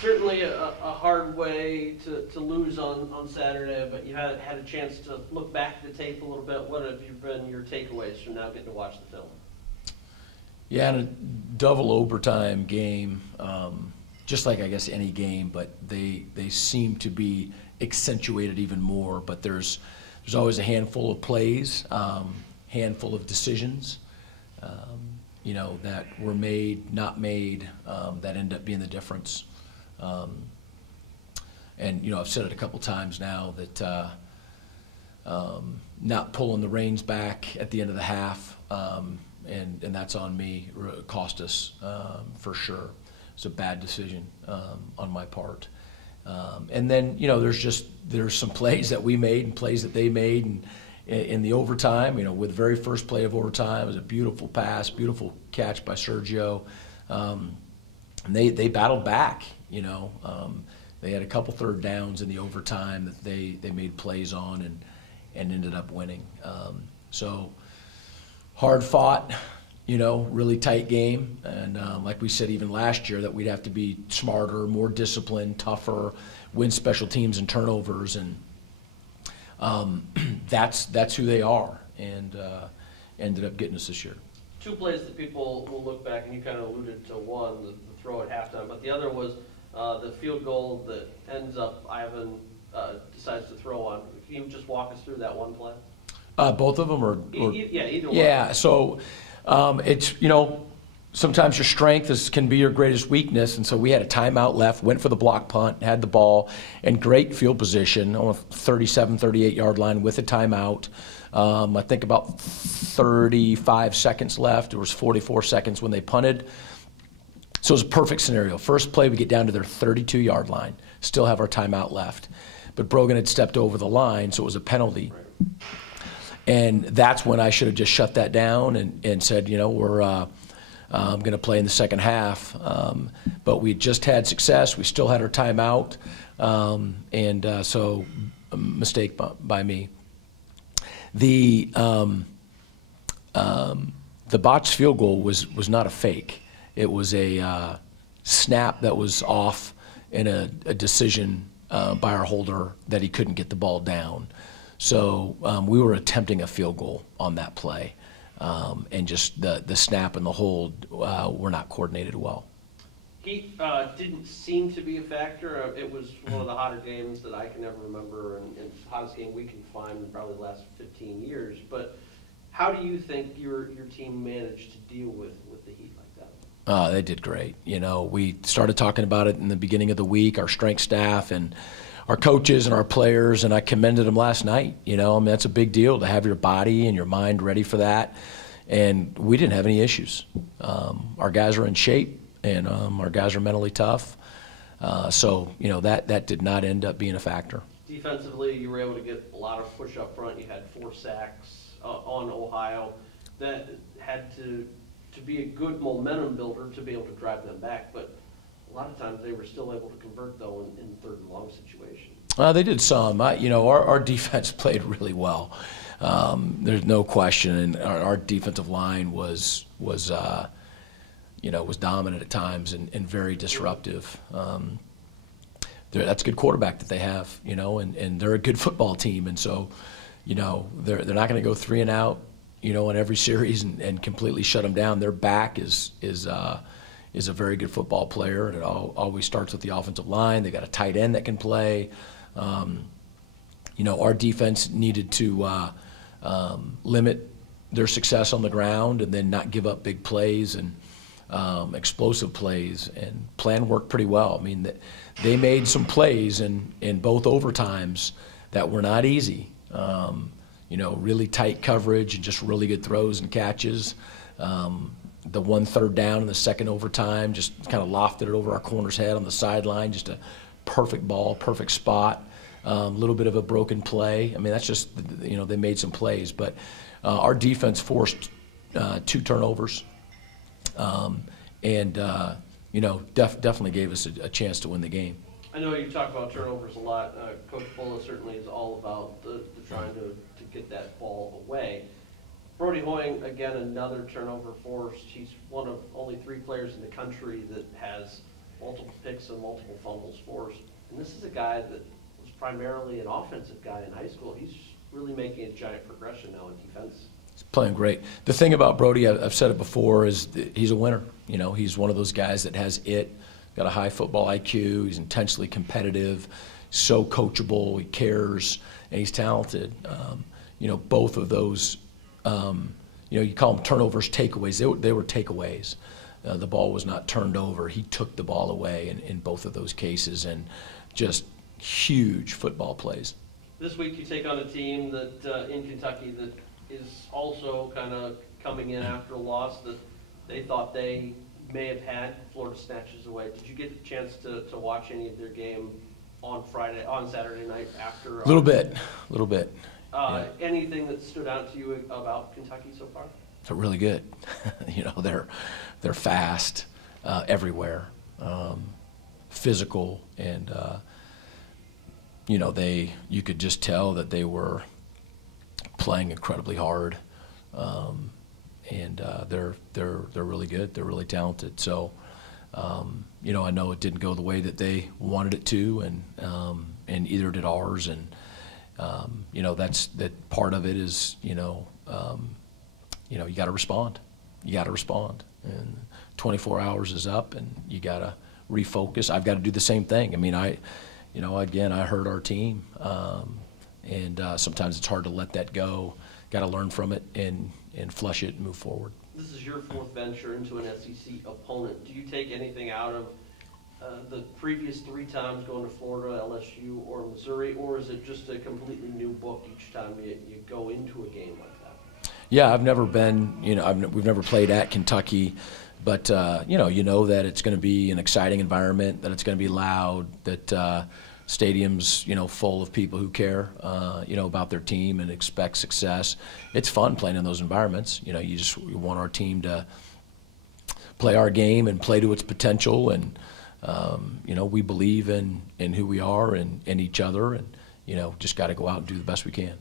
Certainly a hard way to lose on Saturday, but you had a chance to look back at the tape a little bit. What have been your takeaways from now getting to watch the film? Yeah, in a double overtime game, just like I guess any game, but they seem to be accentuated even more. But there's always a handful of plays, handful of decisions, that were made, not made, that end up being the difference. And I've said it a couple times now that not pulling the reins back at the end of the half, and that's on me, cost us for sure. It's a bad decision on my part. And then there's some plays that we made and plays that they made, and in the overtime, with the very first play of overtime, it was a beautiful pass, beautiful catch by Sergio. And they battled back. They had a couple third downs in the overtime that they made plays on and ended up winning. So hard fought, really tight game. And like we said even last year, that we'd have to be smarter, more disciplined, tougher, win special teams and turnovers. And that's who they are, and ended up getting us this year. Two plays that people will look back, and you kind of alluded to one, the throw at halftime, but the other was the field goal that ends up Ivan decides to throw on. Can you just walk us through that one play? Both of them, or yeah, either one. Yeah, so it's sometimes your strength can be your greatest weakness, and so we had a timeout left, went for the block punt, had the ball, and great field position on a 37, 38-yard line with a timeout. I think about 35 seconds left. There was 44 seconds when they punted. So it was a perfect scenario. First play, we get down to their 32-yard line, still have our timeout left. But Brogan had stepped over the line, so it was a penalty. And that's when I should have just shut that down and said, we're going to play in the second half. But we just had success. We still had our timeout. So a mistake by me. The botched field goal was not a fake. It was a snap that was off in a decision by our holder that he couldn't get the ball down. So we were attempting a field goal on that play, and just the snap and the hold were not coordinated well. He didn't seem to be a factor. It was one of the hotter games that I can ever remember, and the hottest game we can find in probably the last 15 years. But how do you think your team managed to deal with the heat like that? They did great. We started talking about it in the beginning of the week, our strength staff and our coaches and our players, and I commended them last night. That's a big deal to have your body and your mind ready for that. And we didn't have any issues. Our guys are in shape, and our guys are mentally tough. So that did not end up being a factor. Defensively, you were able to get a lot of push up front. You had 4 sacks on Ohio. That had to be a good momentum builder to be able to drive them back. But a lot of times they were still able to convert, though, in third and long situations. They did some. Our defense played really well. There's no question, and our defensive line was dominant at times and very disruptive. That's a good quarterback that they have, and they're a good football team, and so, they're not going to go 3 and out, in every series and completely shut them down. Their back is a very good football player, and it always starts with the offensive line. They got a tight end that can play. Our defense needed to limit their success on the ground and then not give up big plays and explosive plays, and plan worked pretty well. They made some plays in both overtimes that were not easy. Really tight coverage and just really good throws and catches. The 1 third down in the second overtime, just kind of lofted it over our corner's head on the sideline, just a perfect ball, perfect spot. A little bit of a broken play. That's just, they made some plays. But our defense forced 2 turnovers. Definitely gave us a chance to win the game. I know you talk about turnovers a lot. Coach Bullis certainly is all about the trying to get that ball away. Brody Hoying, again, another turnover forced. He's one of only 3 players in the country that has multiple picks and multiple fumbles forced. And this is a guy that was primarily an offensive guy in high school. He's really making a giant progression now in defense. He's playing great. The thing about Brody, I've said it before, is that he's a winner. You know, he's one of those guys that has it, got a high football IQ, he's intensely competitive, so coachable, he cares, and he's talented. You know, both of those, you know, you call them turnovers, takeaways. They were takeaways. The ball was not turned over. He took the ball away in both of those cases, and just huge football plays. This week you take on a team that in Kentucky that is also kind of coming in after a loss that they thought they may have had. Florida snatches away. Did you get the chance to watch any of their game on Saturday night after? A little bit. Yeah. Anything that stood out to you about Kentucky so far? They're really good. You know, they're fast everywhere, physical, and you know, you could just tell that they were playing incredibly hard, and they're really good. They're really talented. So, you know, I know it didn't go the way that they wanted it to, and either did ours. And you know, that part of it is, you know, you got to respond. You got to respond. And 24 hours is up, and you got to refocus. I've got to do the same thing. I mean, you know, again, I hurt our team, and sometimes it's hard to let that go. Got to learn from it and flush it and move forward. This is your fourth venture into an SEC opponent. Do you take anything out of the previous 3 times going to Florida, LSU, or Missouri, or is it just a completely new book each time you go into a game like that? Yeah, I've never been, you know, we've never played at Kentucky, but you know that it's going to be an exciting environment, that it's going to be loud, that stadium's, you know, full of people who care, you know, about their team and expect success. It's fun playing in those environments. You know, we want our team to play our game and play to its potential, and you know, we believe in who we are and each other, and you know, just got to go out and do the best we can.